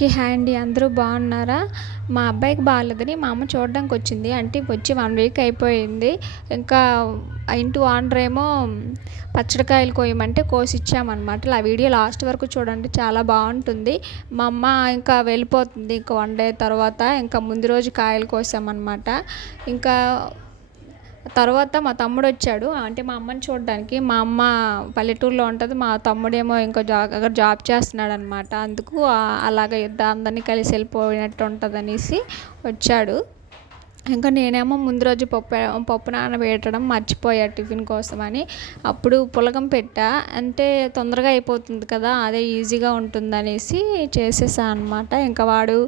అందరికీ హాయ్ అండి. అందరూ బాగున్నారా? మా అబ్బాయికి బాగాలేదని మా అమ్మ చూడడానికి వచ్చింది. అంటే వచ్చి 1 వీక్ అయిపోయింది. ఇంకా ఇంటి ఓనర్ ఏమో పచ్చడికాయలు కోయమంటే కోసి ఇచ్చామన్నమాట. ఆ వీడియో లాస్ట్ వరకు చూడండి, చాలా బాగుంటుంది. మా అమ్మ ఇంకా వెళ్ళిపోతుంది. ఇంకా 1 డే తర్వాత ఇంకా ముందు రోజు కాయలు కోసామన్నమాట. ఇంకా తర్వాత మా తమ్ముడు వచ్చాడు, అంటే మా అమ్మని చూడడానికి. మా అమ్మ పల్లెటూరులో ఉంటుంది, మా తమ్ముడేమో ఇంకో జాబ్ చేస్తున్నాడు అనమాట. అందుకు అలాగ అందరినీ కలిసి వెళ్ళిపోయినట్టు ఉంటుంది అనేసి వచ్చాడు. ఇంకా నేనేమో ముందు రోజు పప్పు నానబెట్టడం మర్చిపోయా టిఫిన్ కోసమని. అప్పుడు పులగం పెట్టా, అంటే తొందరగా అయిపోతుంది కదా, అదే ఈజీగా ఉంటుంది అనేసి చేసేసా అనమాట. ఇంకా వాడు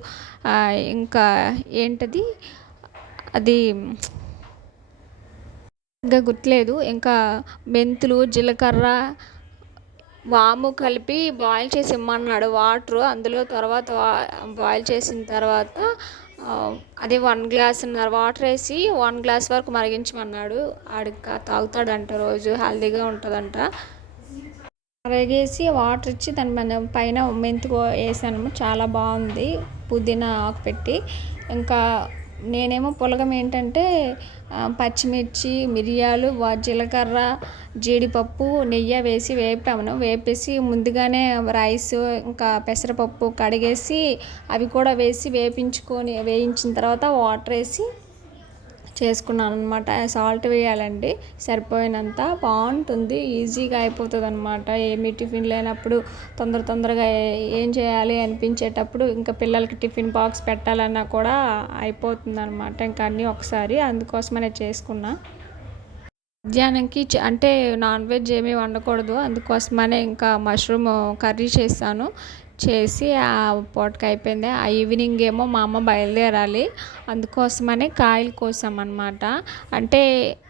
ఇంకా ఏంటది అది ఇంకా గుర్తులేదు. ఇంకా మెంతులు, జీలకర్ర, వాము కలిపి బాయిల్ చేసి ఇమ్మన్నాడు వాటర్. అందులో తర్వాత బాయిల్ చేసిన తర్వాత అదే 1.5 గ్లాస్ వాటర్ వేసి 1 గ్లాస్ వరకు మరిగించమన్నాడు. ఆడికి తాగుతాడంట, రోజు హెల్తీగా ఉంటుందంట. మరిగేసి వాటర్ ఇచ్చి దాని పైన మెంతి వేసాను, చాలా బాగుంది, పుదీనా ఆకు పెట్టి. ఇంకా నేనేమో పులగం ఏంటంటే పచ్చిమిర్చి, మిరియాలు, జీలకర్ర, జీడిపప్పు, నెయ్యి వేసి వేపేసి ముందుగానే రైస్ ఇంకా పెసరపప్పు కడిగేసి అవి కూడా వేసి వేయించిన తర్వాత వాటర్ వేసి చేసుకున్నాను అనమాట. సాల్ట్ వేయాలండి సరిపోయినంత. బాగుంటుంది, ఈజీగా అయిపోతుంది అనమాట. ఏమి టిఫిన్ లేనప్పుడు తొందరగా ఏం చేయాలి అనిపించేటప్పుడు ఇంకా పిల్లలకి టిఫిన్ బాక్స్ పెట్టాలన్నా కూడా అయిపోతుంది అనమాట. ఇంకా అన్నీ ఒకసారి, అందుకోసమనే చేసుకున్నా. మధ్యాహ్నంకి అంటే నాన్ వెజ్ ఏమీ వండకూడదు, అందుకోసమనే ఇంకా మష్రూమ్ కర్రీ చేసి పూటకి అయిపోయింది. ఆ ఈవినింగ్ ఏమో మా అమ్మ బయలుదేరాలి, అందుకోసమనే కాయలు కోసామన్నమాట. అంటే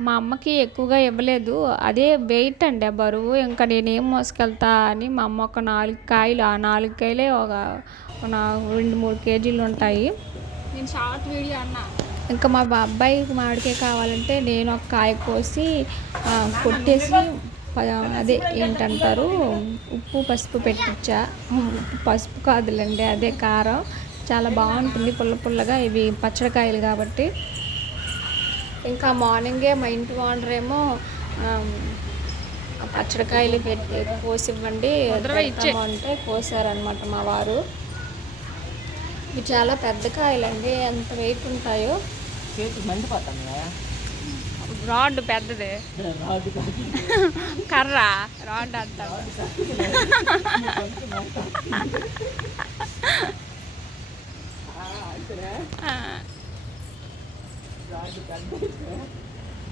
మా అమ్మకి ఎక్కువగా ఇవ్వలేదు, అదే వెయిట్ అండి ఆ బరువు. ఇంకా నేనేం మోసుకెళ్తా అని మా అమ్మ ఒక 4 కాయలు, ఆ 4 కాయలే ఒక 2-3 కేజీలు ఉంటాయి. నేను షార్ట్ వీడియో అన్నా. ఇంకా మా అబ్బాయికి మామిడికాయ కావాలంటే నేను ఒక కాయ కోసి కొట్టేసి అదే ఏంటంటారు ఉప్పు పసుపు పెట్టించా. పసుపు కాదులేండి, అదే కారం. చాలా బాగుంటుంది పుల్లగా, ఇవి పచ్చడికాయలు కాబట్టి. ఇంకా మార్నింగే మా ఇంటి ఓనర్ ఏమో పచ్చడికాయలు కోసివ్వండి అంటే కోసారనమాట మా వారు. ఇవి చాలా పెద్ద కాయలండి, ఎంత వెయిట్ ఉంటాయో. రాడ్ పెద్దది, కర్ర రాడ్ అంతా.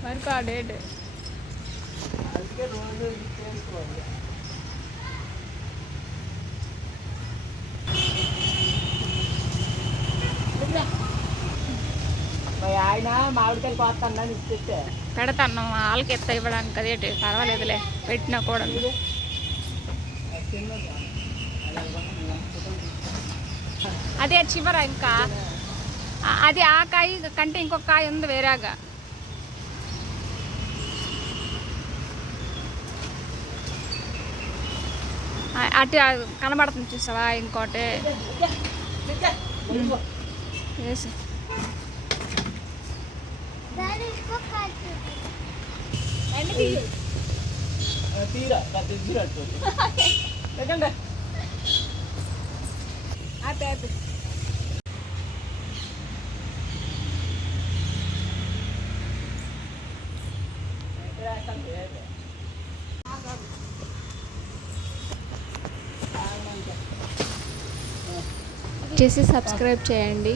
మరి కాడేట్ ఆయన మామిడికాయలు కోస్తాను పెడతాను వాళ్ళకి ఎత్త ఇవ్వడానికి. అదేంటి పర్వాలేదులే, పెట్టినా కూడా. అదే చివర ఇంకా అది ఆ కాయ కంటే ఇంకొక కాయ ఉంది వేరేగా. అటు కనబడుతుంది చూసావా, ఇంకోటి వేసి. చేసి సబ్స్క్రైబ్ చేయండి.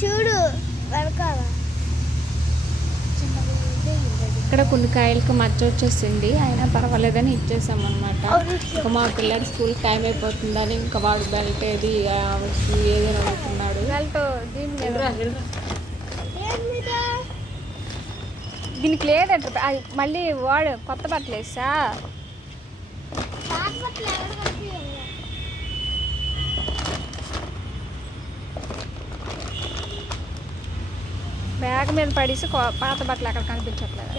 చూడు ఇక్కడ కొన్ని కాయలకు మచ్చ వచ్చేసింది, అయినా పర్వాలేదని ఇచ్చేసామన్నమాట. ఇంకా మా పిల్లడు స్కూల్ టైం అయిపోతుందని ఇంకా వాడు బెల్ట్ ఏది ఏదైనా అడుగుతున్నాడు. దీనికి లేదంట, మళ్ళీ వాడు కొత్త బట్టలు వేసా. బ్యాగ్ మీద పడేసి పాత బట్టలు అక్కడ కనిపించట్లేదు.